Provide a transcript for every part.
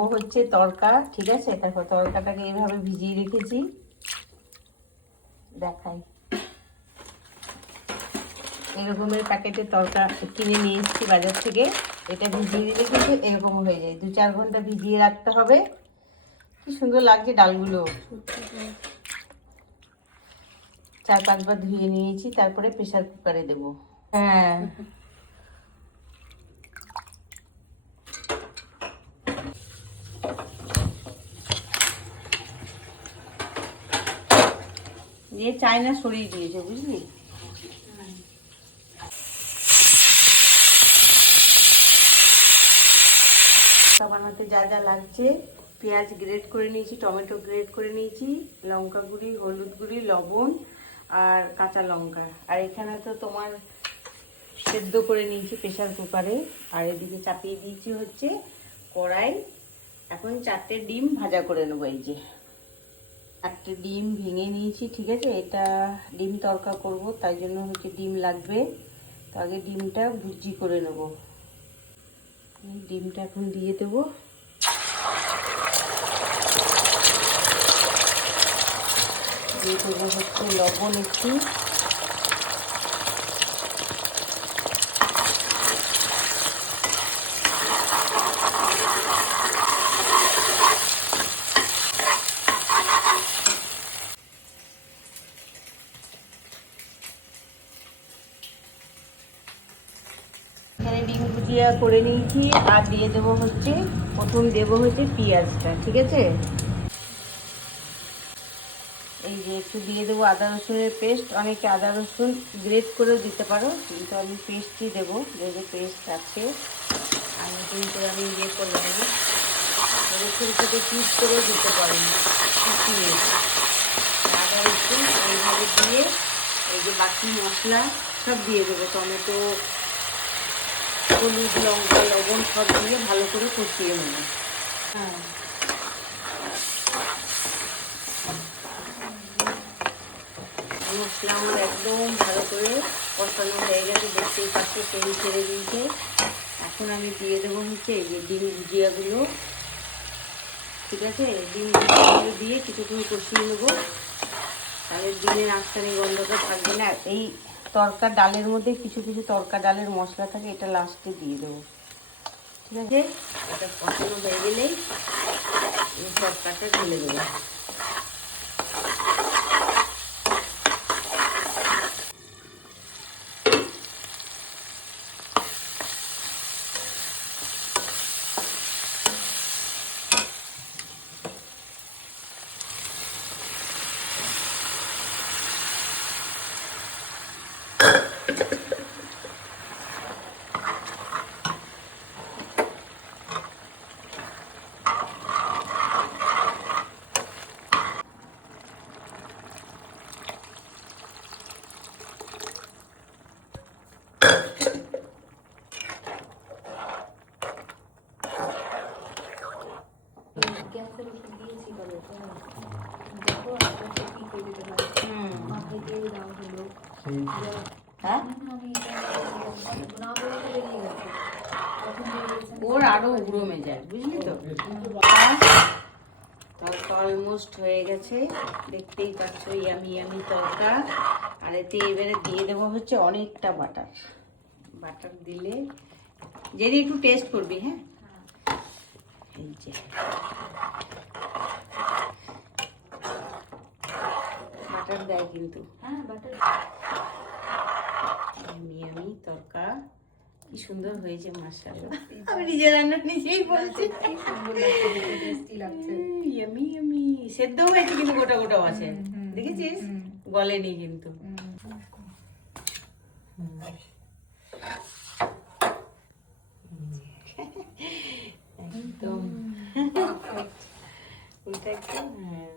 ও হচ্ছে তড়কা, ঠিক আছে। তারপর তড়কাটাকে এইভাবে ভিজিয়ে রেখেছি, দেখাই। এরকমের প্যাকেটের তড়কা কিনে নিয়ে এসেছি বাজার থেকে। এটা ভিজিয়ে দিলে কিন্তু এরকম হয়ে যায়। 2-4 ঘন্টা ভিজিয়ে রাখতে হবে। কি সুন্দর লাগছে ডালগুলো। 4-5 বার ধুয়ে নিয়েছি, তারপরে প্রেসার কুকারে দেবো। হ্যাঁ, দিয়ে চায়না সরিয়ে দিয়েছে, বুঝলি। বানাতে যা যা লাগছে, পেঁয়াজ গ্রেট করে নিয়েছি, টমেটো গ্রেট করে নিয়েছি, লঙ্কা গুঁড়ি, হলুদ গুঁড়ি, লবণ আর কাঁচা লঙ্কা। আর এখানে তো তোমার সেদ্ধ করে নিয়েছি প্রেসার কুকারে। আর এদিকে চাপিয়ে দিয়েছি হচ্ছে কড়াই। এখন 4টে ডিম ভাজা করে নেবো। এই যে 4টে ডিম ভেঙে নিয়েছি, ঠিক আছে। এটা ডিম তড়কা করব, তাই জন্য হচ্ছে ডিম লাগবে। তো আগে ডিমটা ভুজি করে নেব। ডিমটা এখন দিয়ে দেবো। দিয়ে দেবো হচ্ছে লবণ একটু, এখানে ডিম ভুজিয়া করে নিয়েছি। আর দিয়ে দেবো হচ্ছে, প্রথম দেবো হচ্ছে পেঁয়াজটা, ঠিক আছে। এই যে একটু দিয়ে দেবো আদা রসুনের পেস্ট। অনেকে আদা রসুন গ্রেট করেও দিতে পারো, কিন্তু আমি পেস্টই দেবো, যে পেস্ট আছে। আমি কিন্তু ইয়ে করলাম না, রসুন থেকে পিস করেও দিতে পারি, আদা রসুন এইভাবে দিয়ে এই যে বাকি মশলা সব দিয়ে দেবো। টমেটো, হলুদ, লঙ্কা, লবণ সব দিয়ে ভালো করে কষিয়ে নেব। হ্যাঁ, মশলা আমার একদম ভালো করে কষানো হয়ে গেছে, দেখতেই পাচ্ছি তেল ছেড়ে দিয়েছে। এখন আমি দিয়ে দেবো হচ্ছে এই যে ডিম ভুজিয়াগুলো, ঠিক আছে। ডিম ভুজিয়াগুলো দিয়ে কিছুক্ষণ কষিয়ে নেবো, তাহলে ডিমের আঁশটানি গন্ধটা থাকবে না। এই তড়কা ডালের মধ্যে কিছু কিছু তড়কা ডালের মশলা থাকে, এটা লাস্টে দিয়ে দেবো, ঠিক আছে। এটা কষানো হয়ে গেলেই এই তড়কাটা ঢেলে দেবো। ওর আরো উড়মে যায়, বুঝলি তো। তরকা অলমোস্ট হয়ে গেছে, দেখতেই পাচ্ছ, ইয়ামি ইয়ামি তরকা। আর এতে এবারে দিয়ে দেবো হচ্ছে অনেকটা বাটার। বাটার দিলে যদি একটু টেস্ট করবি, হ্যাঁ। এই যে বাটার দেয় কিন্তু, হ্যাঁ বাটার। ইয়ামি তরকা কি সুন্দর হয়েছে, মাশাআল্লাহ। আমি নিজে রান্না নিজেই বলছি, ইয়ামি ইয়ামি। সেদ্ধ হয়েছে কিন্তু গোটা গোটাও আছে, দেখেছিস, গলেনি কিন্তু। একদম ওইটা একদম, হ্যাঁ।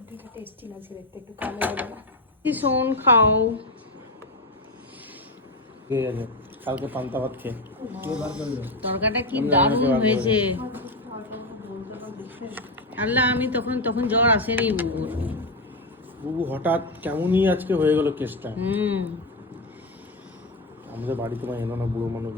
উল্টা টেস্টি লাগছে দেখতে, একটু কালো। সোন খাও, কালকে পান্তা ভাত খেয়ে। তরকাটা কি দারুণ হয়েছে। আল্লাহ, আমি তখন জ্বর আসেনি বুবুর। বুবু হঠাৎ কেমনই আজকে হয়ে গেল কেসটা। হুম। আমাদের বাড়ি তোমায় এলো না বুড়ো মানুষ।